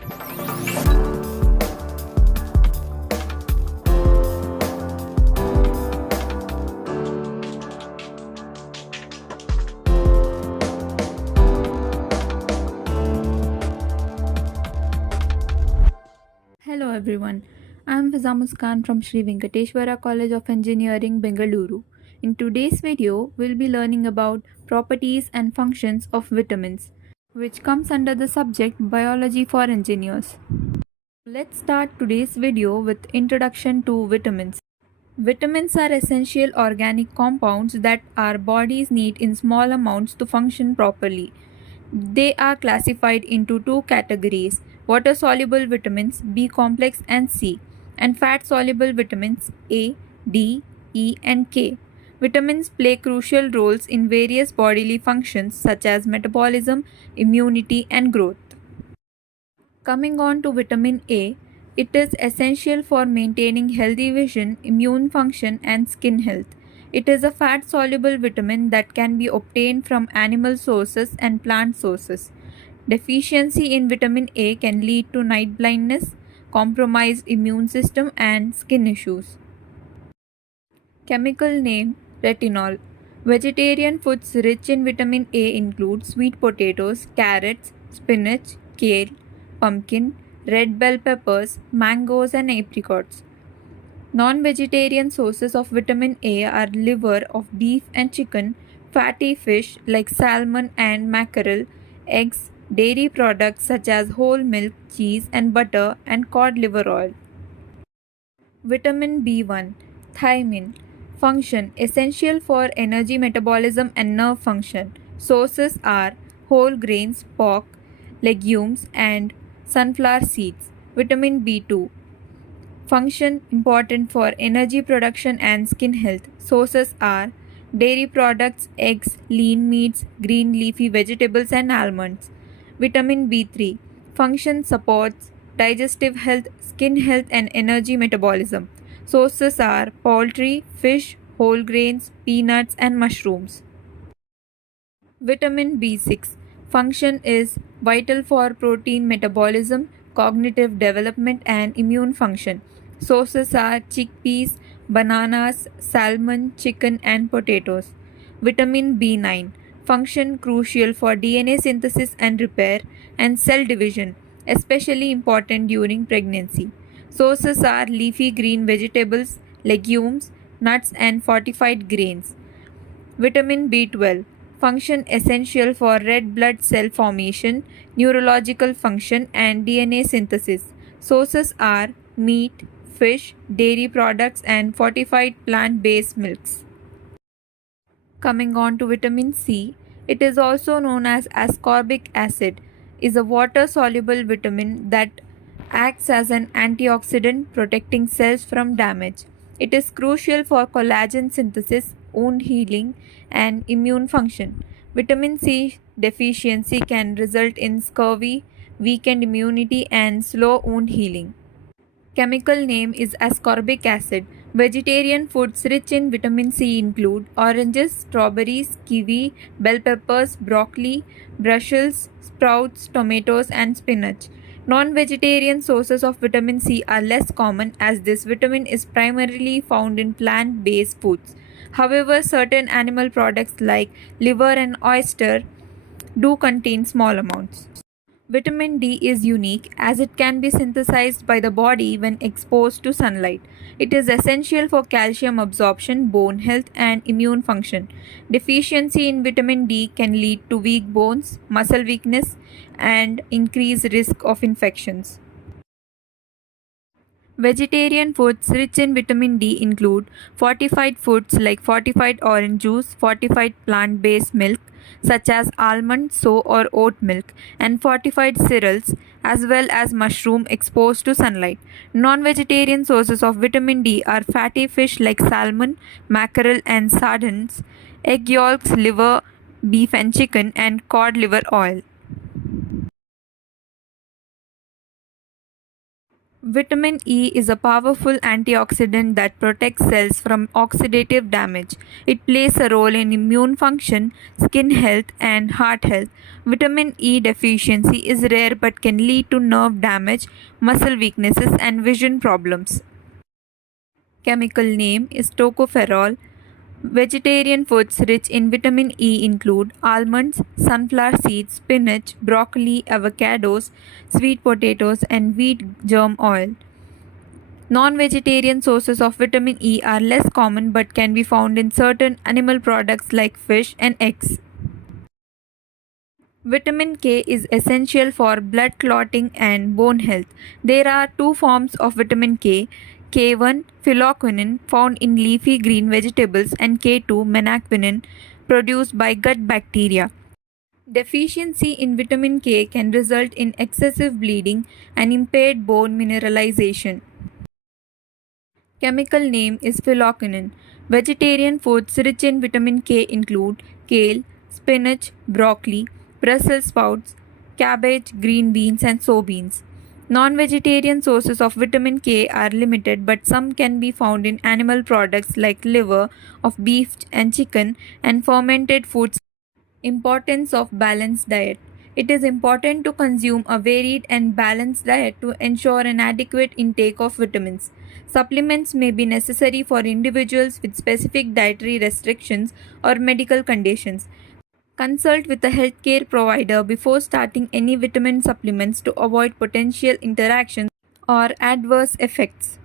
Hello everyone, I am Fiza Muskan from Sri Venkateshwara College of Engineering, Bengaluru. In today's video, we'll be learning about properties and functions of vitamins, which comes under the subject Biology for Engineers. Let's start today's video with Introduction to Vitamins. Vitamins are essential organic compounds that our bodies need in small amounts to function properly. They are classified into two categories: water soluble vitamins B complex and C, and fat soluble vitamins A, D, E, and K. Vitamins play crucial roles in various bodily functions such as metabolism, immunity, and growth. Coming on to vitamin A, it is essential for maintaining healthy vision, immune function, and skin health. It is a fat soluble vitamin that can be obtained from animal sources and plant sources. Deficiency in vitamin A can lead to night blindness, compromised immune system, and skin issues. Chemical name retinol. Vegetarian foods rich in vitamin A include sweet potatoes, carrots, spinach, kale, pumpkin, red bell peppers, mangoes, and apricots. Non vegetarian sources of vitamin A are liver of beef and chicken, fatty fish like salmon and mackerel, eggs, dairy products such as whole milk, cheese, and butter, and cod liver oil. Vitamin B1, thiamine. Function essential for energy metabolism and nerve function. Sources are whole grains, pork, legumes, and sunflower seeds. Vitamin B2, function important for energy production and skin health. Sources are dairy products, eggs, lean meats, green leafy vegetables, and almonds. Vitamin B3, function supports digestive health, skin health, and energy metabolism. Sources are poultry, fish, whole grains, peanuts, and mushrooms. Vitamin B6, function is vital for protein metabolism, cognitive development, and immune function. Sources are chickpeas, bananas, salmon, chicken, and potatoes. Vitamin B9, function crucial for DNA synthesis and repair and cell division, especially important during pregnancy. Sources are leafy green vegetables, legumes, nuts, and fortified grains. Vitamin B12, function essential for red blood cell formation, neurological function, and DNA synthesis. Sources are meat, fish, dairy products, and fortified plant based milks. Coming on to vitamin C, it is also known as ascorbic acid, is a water soluble vitamin that acts as an antioxidant protecting cells from damage. It is crucial for collagen synthesis, wound healing, and immune function. Vitamin C deficiency can result in scurvy, weakened immunity, and slow wound healing. Chemical name is ascorbic acid. Vegetarian foods rich in vitamin C include oranges, strawberries, kiwi, bell peppers, broccoli, Brussels sprouts, tomatoes, and spinach. Non vegetarian sources of vitamin C are less common as this vitamin is primarily found in plant based foods. However, certain animal products like liver and oyster do contain small amounts. Vitamin D is unique as it can be synthesized by the body when exposed to sunlight. It is essential for calcium absorption, bone health, and immune function. Deficiency in vitamin D can lead to weak bones, muscle weakness, and increased risk of infections. Vegetarian foods rich in vitamin D include fortified foods like fortified orange juice, fortified plant based milk such as almond, soy, or oat milk, and fortified cereals, as well as mushroom exposed to sunlight. Non vegetarian sources of vitamin D are fatty fish like salmon, mackerel, and sardines, egg yolks, liver, beef and chicken, and cod liver oil. Vitamin E is a powerful antioxidant that protects cells from oxidative damage. It plays a role in immune function, skin health, and heart health. Vitamin E deficiency is rare but can lead to nerve damage, muscle weaknesses, and vision problems. Chemical name is tocopherol. Vegetarian foods rich in vitamin E include almonds, sunflower seeds, spinach, broccoli, avocados, sweet potatoes, and wheat germ oil. Non vegetarian sources of vitamin E are less common but can be found in certain animal products like fish and eggs. Vitamin K is essential for blood clotting and bone health. There are two forms of vitamin K: K1 phylloquinin found in leafy green vegetables and K2 menaquinin produced by gut bacteria. Deficiency in vitamin K can result in excessive bleeding and impaired bone mineralization. Chemical name is phylloquinin. Vegetarian foods rich in vitamin K include kale, spinach, broccoli, Brussels sprouts, cabbage, green beans, and soybeans. Non vegetarian sources of vitamin K are limited, but some can be found in animal products like liver of beef and chicken and fermented foods. Importance of balanced diet. It is important to consume a varied and balanced diet to ensure an adequate intake of vitamins. Supplements may be necessary for individuals with specific dietary restrictions or medical conditions. Consult with a healthcare provider before starting any vitamin supplements to avoid potential interactions or adverse effects.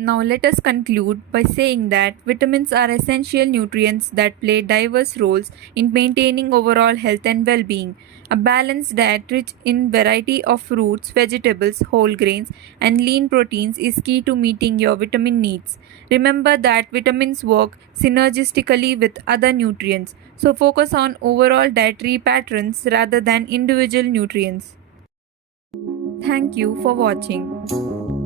Now, let us conclude by saying that vitamins are essential nutrients that play diverse roles in maintaining overall health and well being. A balanced diet rich in variety of fruits, vegetables, whole grains, and lean proteins is key to meeting your vitamin needs. Remember that vitamins work synergistically with other nutrients, so focus on overall dietary patterns rather than individual nutrients. Thank you for watching.